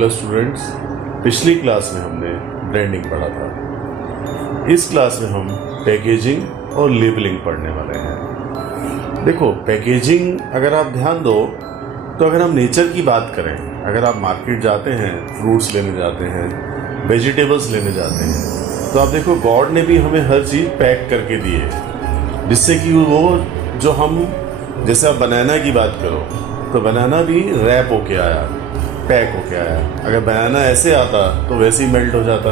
Hello students, पिछली class में हमने ब्रांडिंग पढ़ा था। इस क्लास में हम पैकेजिंग और लेबलिंग पढ़ने वाले हैं। देखो, पैकेजिंग अगर आप ध्यान दो तो अगर हम नेचर की बात करें, अगर आप मार्केट जाते हैं, फ्रूट्स लेने जाते हैं, वेजिटेबल्स लेने जाते हैं, तो आप देखो गॉड ने भी हमें हर चीज़ पैक करके दी है, जिससे कि वो जो हम, जैसे आप बनाना की बात करो तो बनाना भी रैप होके आया, पैक होके आया। अगर बनाना ऐसे आता तो वैसे ही मेल्ट हो जाता।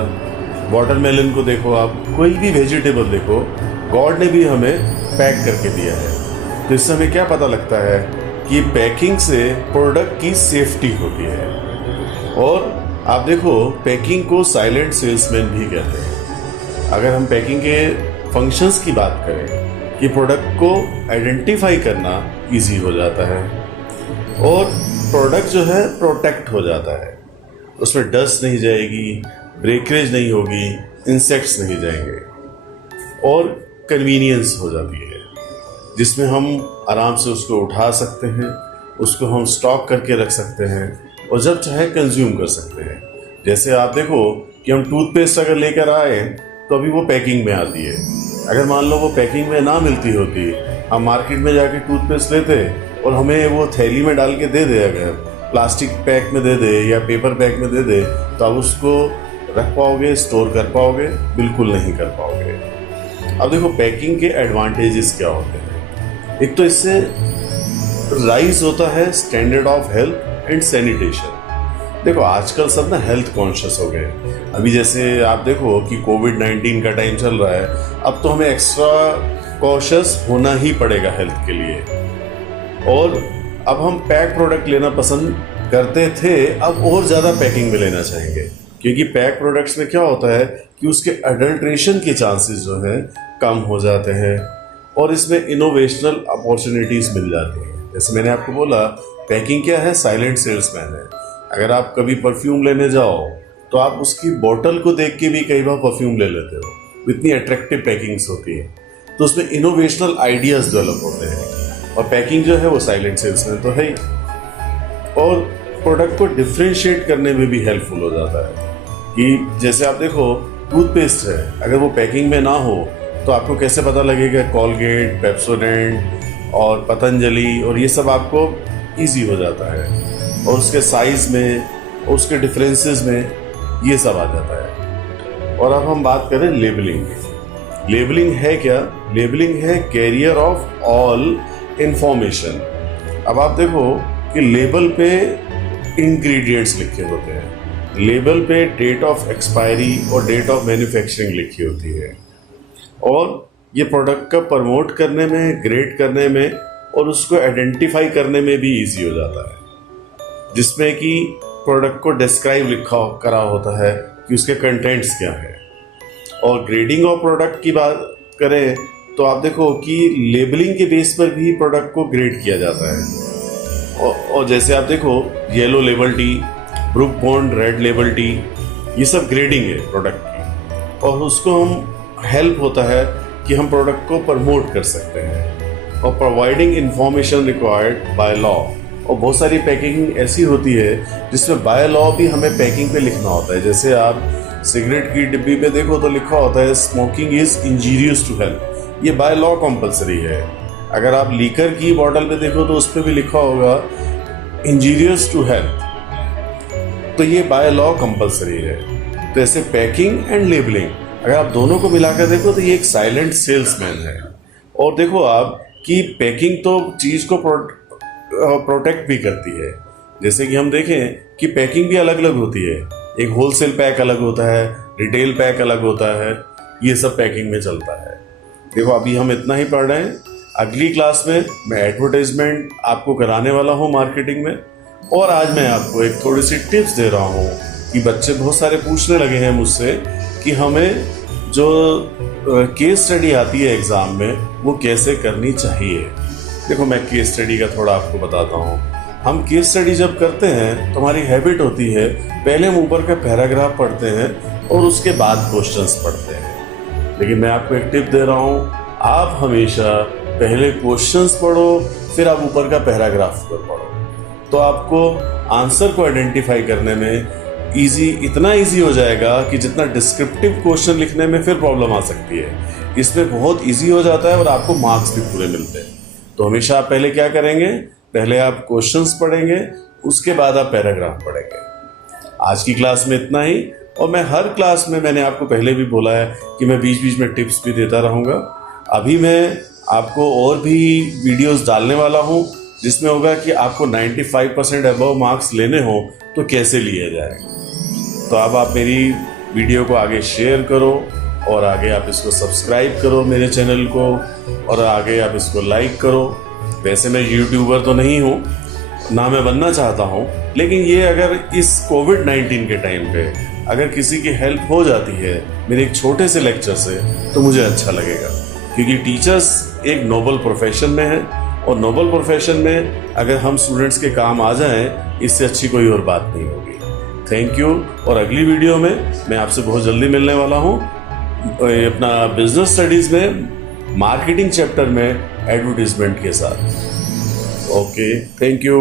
वाटरमेलन को देखो, आप कोई भी वेजिटेबल देखो, गॉड ने भी हमें पैक करके दिया है। तो इससे हमें क्या पता लगता है कि पैकिंग से प्रोडक्ट की सेफ्टी होती है। और आप देखो, पैकिंग को साइलेंट सेल्समैन भी कहते हैं। अगर हम पैकिंग के फंक्शंस की बात करें कि प्रोडक्ट को आइडेंटिफाई करना इजी हो जाता है और प्रोडक्ट जो है प्रोटेक्ट हो जाता है, उसमें डस्ट नहीं जाएगी, ब्रेकेज नहीं होगी, इंसेक्ट्स नहीं जाएंगे और कन्वीनियंस हो जाती है, जिसमें हम आराम से उसको उठा सकते हैं, उसको हम स्टॉक करके रख सकते हैं और जब चाहे कंज्यूम कर सकते हैं। जैसे आप देखो कि हम टूथपेस्ट अगर लेकर आए तो अभी वो पैकिंग में आती है। अगर मान लो वो पैकिंग में ना मिलती होती, हम मार्केट में जाके टूथपेस्ट लेते और हमें वो थैली में डाल के दे दे, अगर प्लास्टिक पैक में दे दे या पेपर पैक में दे दे, तो आप उसको रख पाओगे, स्टोर कर पाओगे? बिल्कुल नहीं कर पाओगे। अब देखो, पैकिंग के एडवांटेजेस क्या होते हैं। एक तो इससे राइज होता है standard of health and sanitation. देखो, आजकल सब ना हेल्थ कॉन्शियस हो गए। अभी जैसे आप देखो कि कोविड-19 का टाइम चल रहा है, अब तो हमें एक्स्ट्रा कॉशियस होना ही पड़ेगा हेल्थ के लिए। और अब हम पैक प्रोडक्ट लेना पसंद करते थे, अब और ज़्यादा पैकिंग में लेना चाहेंगे, क्योंकि पैक प्रोडक्ट्स में क्या होता है कि उसके अडल्ट्रेशन के चांसेस जो हैं कम हो जाते हैं और इसमें इनोवेशनल अपॉर्चुनिटीज़ मिल जाती हैं। जैसे मैंने आपको बोला, पैकिंग क्या है? साइलेंट सेल्समैन है। अगर आप कभी परफ्यूम लेने जाओ तो आप उसकी बोतल को देख के भी कई बार परफ्यूम ले लेते हो, इतनी अट्रैक्टिव पैकिंग्स होती है। तो उसमें इनोवेशनल आइडियाज़ डेवलप होते हैं और पैकिंग जो है वो साइलेंट सेल्समैन तो है ही। और प्रोडक्ट को डिफ्रेंशिएट करने में भी हेल्पफुल हो जाता है कि जैसे आप देखो, टूथपेस्ट है, अगर वो पैकिंग में ना हो तो आपको कैसे पता लगेगा? कॉलगेट, पेप्सोडेंट और पतंजलि और ये सब आपको इजी हो जाता है और उसके साइज में, उसके डिफरेंसेस में ये सब आ जाता है। और अब हम बात करें लेबलिंग की। लेबलिंग है क्या? लेबलिंग है कैरियर ऑफ ऑल इंफॉर्मेशन। अब आप देखो कि लेबल पे इंग्रेडिएंट्स लिखे होते हैं, लेबल पे डेट ऑफ एक्सपायरी और डेट ऑफ मैन्युफैक्चरिंग लिखी होती है और ये प्रोडक्ट का प्रमोट करने में, ग्रेड करने में और उसको आइडेंटिफाई करने में भी इजी हो जाता है, जिसमें कि प्रोडक्ट को डिस्क्राइब लिखा करा होता है कि उसके कंटेंट्स क्या है। और ग्रेडिंग ऑफ प्रोडक्ट की बात करें तो आप देखो कि लेबलिंग के बेस पर भी प्रोडक्ट को ग्रेड किया जाता है। और जैसे आप देखो, yellow label T, book bond red label T, ये सब ग्रेडिंग है प्रोडक्ट की और उसको हम हेल्प होता है कि हम प्रोडक्ट को प्रमोट कर सकते हैं। और providing information required by law. और बहुत सारी पैकिंग ऐसी होती है जिसमें बाय लॉ भी हमें पैकिंग पे लिखना होता है। जैसे आप सिगरेट की डिब्बी पे देखो तो लिखा होता है smoking is injurious to health, ये बाय लॉ कंपलसरी है। अगर आप लीकर की बॉटल पे देखो तो उस पर भी लिखा होगा इंजीरियस टू हेल्थ, तो ये बाय लॉ कंपलसरी है। तो ऐसे पैकिंग एंड लेबलिंग अगर आप दोनों को मिलाकर देखो तो ये एक साइलेंट सेल्समैन है। और देखो आप कि पैकिंग तो चीज़ को प्रोटेक्ट भी करती है। जैसे कि हम देखें कि पैकिंग भी अलग अलग होती है, एक होलसेल पैक अलग होता है, रिटेल पैक अलग होता है, ये सब पैकिंग में चलता है। देखो, अभी हम इतना ही पढ़ रहे हैं, अगली क्लास में मैं एडवर्टाइजमेंट आपको कराने वाला हूँ मार्केटिंग में। और आज मैं आपको एक थोड़ी सी टिप्स दे रहा हूँ कि बच्चे बहुत सारे पूछने लगे हैं मुझसे कि हमें जो केस स्टडी आती है एग्ज़ाम में वो कैसे करनी चाहिए। देखो, मैं केस स्टडी का थोड़ा आपको बताता हूँ। हम केस स्टडी जब करते हैं तो हमारी हैबिट होती है, पहले हम ऊपर का पैराग्राफ पढ़ते हैं और उसके बाद क्वेश्चंस पढ़ते हैं। लेकिन मैं आपको एक टिप दे रहा हूँ, आप हमेशा पहले क्वेश्चंस पढ़ो, फिर आप ऊपर का पैराग्राफ पर पढ़ो। तो आपको आंसर को आइडेंटिफाई करने में इतना ईजी हो जाएगा कि जितना डिस्क्रिप्टिव क्वेश्चन लिखने में फिर प्रॉब्लम आ सकती है, इसमें बहुत ईजी हो जाता है और आपको मार्क्स भी पूरे मिलते हैं। तो हमेशा आप पहले क्या करेंगे, पहले आप क्वेश्चंस पढ़ेंगे, उसके बाद आप पैराग्राफ पढ़ेंगे। आज की क्लास में इतना ही, और मैं हर क्लास में, मैंने आपको पहले भी बोला है कि मैं बीच बीच में टिप्स भी देता रहूँगा। अभी मैं आपको और भी वीडियोस डालने वाला हूँ जिसमें होगा कि आपको 95% अबव मार्क्स लेने हो तो कैसे लिए जाए। तो अब आप मेरी वीडियो को आगे शेयर करो और आगे आप इसको सब्सक्राइब करो मेरे चैनल को, और आगे आप इसको लाइक करो। वैसे मैं यूट्यूबर तो नहीं हूँ, ना मैं बनना चाहता हूँ, लेकिन ये अगर इस कोविड-19 के टाइम पे अगर किसी की हेल्प हो जाती है मेरे एक छोटे से लेक्चर से, तो मुझे अच्छा लगेगा। क्योंकि टीचर्स एक नोबल प्रोफेशन में है, और नोबल प्रोफेशन में अगर हम स्टूडेंट्स के काम आ जाएं, इससे अच्छी कोई और बात नहीं होगी। Thank you. और अगली वीडियो में मैं आपसे बहुत जल्दी मिलने वाला हूँ अपना बिजनेस स्टडीज में मार्केटिंग चैप्टर में एडवर्टीजमेंट के साथ। Okay, thank you.